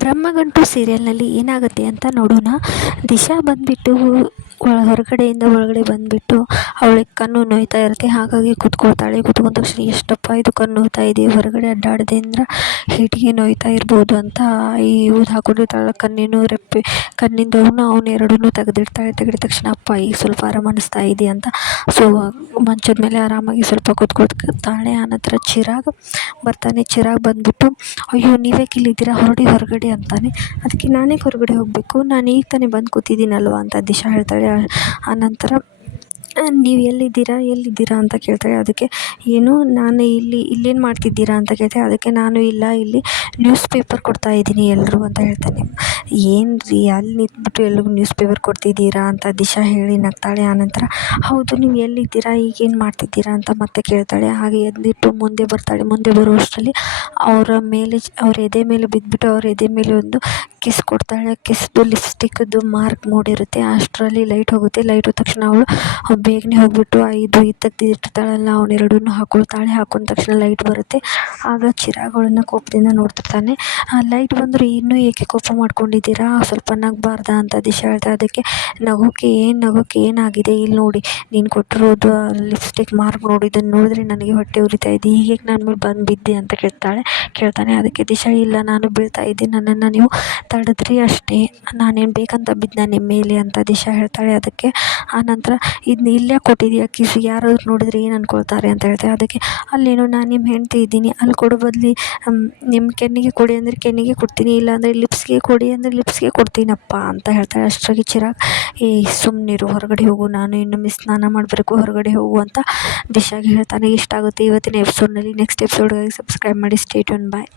ಬ್ರಹ್ಮಗಂಟು ಸೀರಿಯಲ್ನಲ್ಲಿ ಏನಾಗುತ್ತೆ ಅಂತ ನೋಡೋಣ. ದಿಶಾ ಬಂದುಬಿಟ್ಟು ಹೊರಗಡೆಯಿಂದ ಒಳಗಡೆ ಬಂದುಬಿಟ್ಟು ಅವಳಿಗೆ ಕಣ್ಣು ನೋಯ್ತಾ ಇರುತ್ತೆ. ಹಾಗಾಗಿ ಕೂತ್ಕೊಳ್ತಾಳೆ. ಕೂತ್ಕೊಂಡ ತಕ್ಷಣ ಎಷ್ಟಪ್ಪ ಇದು ಕಣ್ಣು ನೋಯ್ತಾ ಇದೆ, ಹೊರಗಡೆ ಅಡ್ಡಾಡದೆ ಅಂದ್ರೆ ಹೀಟಿಗೆ ನೋಯ್ತಾ ಇರ್ಬೋದು ಅಂತ ಈ ಊದು ಹಾಕೊಂಡಿರ್ತಾಳೆ. ಕಣ್ಣಿಂದವೂ ಅವನು ಎರಡನ್ನೂ ತೆಗೆದಿಡ್ತಾಳೆ. ತೆಗೆದ ತಕ್ಷಣ ಅಪ್ಪ ಈಗ ಸ್ವಲ್ಪ ಆರಾಮ ಅನಿಸ್ತಾ ಇದೆ ಅಂತ ಸೊ ಮಂಚದ ಮೇಲೆ ಆರಾಮಾಗಿ ಸ್ವಲ್ಪ ಕೂತ್ಕೊಳ್ತಾಳೆ. ಆನಂತರ ಚಿರಾಗ್ ಬರ್ತಾನೆ. ಚಿರಾಗ್ ಬಂದುಬಿಟ್ಟು ಅಯ್ಯೋ ನೀವ್ಯಾಕೆ ಇಲ್ಲಿದ್ದೀರಾ, ಹೊರಗಡೆ ಅಂತಾನೆ. ಅದಕ್ಕೆ ನಾನೇ ಹೊರಗಡೆ ಹೋಗಬೇಕು, ನಾನು ಈಗ ತಾನೇ ಬಂದು ಕೂತಿದ್ದೀನಲ್ವ ಅಂತ ದಿಶಾ ಹೇಳ್ತಾಳೆ. ಆನಂತರ ನೀವು ಎಲ್ಲಿದ್ದೀರಾ ಅಂತ ಕೇಳ್ತಾಳೆ. ಅದಕ್ಕೆ ಏನು ನಾನು ಇಲ್ಲೇನು ಮಾಡ್ತಿದ್ದೀರಾ ಅಂತ ಕೇಳ್ತಾಳೆ. ಅದಕ್ಕೆ ನಾನು ಇಲ್ಲಿ ನ್ಯೂಸ್ ಪೇಪರ್ ಕೊಡ್ತಾ ಇದ್ದೀನಿ ಎಲ್ಲರೂ ಅಂತ ಹೇಳ್ತಾನೆ. ಏನು ರೀ ಅಲ್ಲಿ ನಿಂತ್ಬಿಟ್ಟು ಎಲ್ರಿಗೂ ನ್ಯೂಸ್ ಪೇಪರ್ ಕೊಡ್ತಿದ್ದೀರಾ ಅಂತ ದಿಶಾ ಹೇಳಿ ನಗ್ತಾಳೆ. ಆನಂತರ ಹೌದು ನೀವು ಎಲ್ಲಿದ್ದೀರಾ, ಈಗೇನು ಮಾಡ್ತಿದ್ದೀರಾ ಅಂತ ಮತ್ತೆ ಕೇಳ್ತಾಳೆ. ಹಾಗೆ ಎದ್ಬಿಟ್ಟು ಮುಂದೆ ಬರ್ತಾಳೆ. ಮುಂದೆ ಬರುವಷ್ಟರಲ್ಲಿ ಅವ್ರ ಎದೆ ಮೇಲೆ ಬಿದ್ದುಬಿಟ್ಟು ಅವ್ರ ಎದೆ ಮೇಲೆ ಒಂದು ಕಿಸ್ ಕೊಡ್ತಾಳೆ. ಕಿಸ್ದು ಲಿಪ್ಸ್ಟಿಕ್ದು ಮಾರ್ಕ್ ಮೂಡಿರುತ್ತೆ. ಅಷ್ಟರಲ್ಲಿ ಲೈಟ್ ಹೋಗುತ್ತೆ. ಲೈಟ್ ಹೋದ ತಕ್ಷಣ ಅವಳು ಬೇಗನೆ ಹೋಗ್ಬಿಟ್ಟು ಇದು ತೆಗ್ದಿಟ್ಟಿರ್ತಾಳಲ್ಲ ಅವನ್ನೆರಡನ್ನೂ ಹಾಕ್ಕೊಳ್ತಾಳೆ. ಹಾಕೊಂಡ ತಕ್ಷಣ ಲೈಟ್ ಬರುತ್ತೆ. ಆಗ ಚಿರಾಗ್ ಅವಳನ್ನು ಕೋಪದಿಂದ ನೋಡ್ತಿರ್ತಾನೆ. ಲೈಟ್ ಬಂದರೂ ಇನ್ನೂ ಏಕೆ ಕೋಪ ಮಾಡ್ಕೊಂಡಿದ್ದೀರಾ, ಸ್ವಲ್ಪ ನಗಬಾರ್ದಾ ಅಂತ ದಿಶಾ ಹೇಳ್ತಾಳೆ. ಅದಕ್ಕೆ ನಗೋಕ್ಕೆ ಏನಾಗಿದೆ, ಇಲ್ಲಿ ನೋಡಿ ನೀನು ಕೊಟ್ಟಿರೋದು ಲಿಪ್ಸ್ಟಿಕ್ ಮಾರ್ಕ್ ಇದನ್ನು ನೋಡಿದ್ರೆ ನನಗೆ ಹೊಟ್ಟೆ ಉರಿತಾ ಇದೆ, ಹೀಗೆ ನನ್ನ ಮೇಲೆ ಬಂದು ಬಿದ್ದೆ ಅಂತ ಕೇಳ್ತಾನೆ. ಅದಕ್ಕೆ ದಿಶಾ ಇಲ್ಲ ನಾನು ಬೀಳ್ತಾ ಇದ್ದೆ, ನನ್ನನ್ನು ನೀವು ತಡೆದ್ರಿ ಅಷ್ಟೇ, ನಾನೇನು ಬೇಕಂತ ಬಿದ್ದ ನಿಮ್ಮ ಮೇಲೆ ಅಂತ ದಿಶಾ ಹೇಳ್ತಾಳೆ. ಅದಕ್ಕೆ ಆನಂತರ ಇದನ್ನ ಇಲ್ಲೇ ಕೊಟ್ಟಿದ್ದೀಯ ಕಿಸ್, ಯಾರಾದರೂ ನೋಡಿದ್ರೆ ಏನು ಅಂದ್ಕೊಳ್ತಾರೆ ಅಂತ ಹೇಳ್ತಾಳೆ. ಅದಕ್ಕೆ ಅಲ್ಲೇನೋ ನಾನು ನಿಮ್ಮ ಹೆಂಡತಿ ಇದ್ದೀನಿ, ಅಲ್ಲಿ ಕೊಡೋ ಬದಲಿ ನಿಮ್ಮ ಕೆನ್ನಿಗೆ ಕೊಡಿ ಅಂದರೆ ಕೆನ್ನಿಗೆ ಕೊಡ್ತೀನಿ, ಇಲ್ಲಾಂದರೆ ಲಿಪ್ಸ್ಗೆ ಕೊಡಿ ಅಂದರೆ ಲಿಪ್ಸ್ಗೆ ಕೊಡ್ತೀನಪ್ಪ ಅಂತ ಹೇಳ್ತಾಳೆ. ಅಷ್ಟರಾಗಿ ಚಿರಾಗ್ ಸುಮ್ಮನಿರು, ಹೊರಗಡೆ ಹೋಗು, ನಾನು ಇನ್ನೊಮ್ಮೆ ಸ್ನಾನ ಮಾಡಬೇಕು, ಹೊರಗಡೆ ಹೋಗು ಅಂತ ದಿಶಾಗೆ ಹೇಳ್ತಾನೆ. ಇಷ್ಟ ಆಗುತ್ತೆ ಇವತ್ತಿನ ಎಪಿಸೋಡ್ನಲ್ಲಿ. ನೆಕ್ಸ್ಟ್ ಎಪಿಸೋಡ್ಗಾಗಿ ಸಬ್ಸ್ಕ್ರೈಬ್ ಮಾಡಿ. Stay tune. ಬಾಯ್.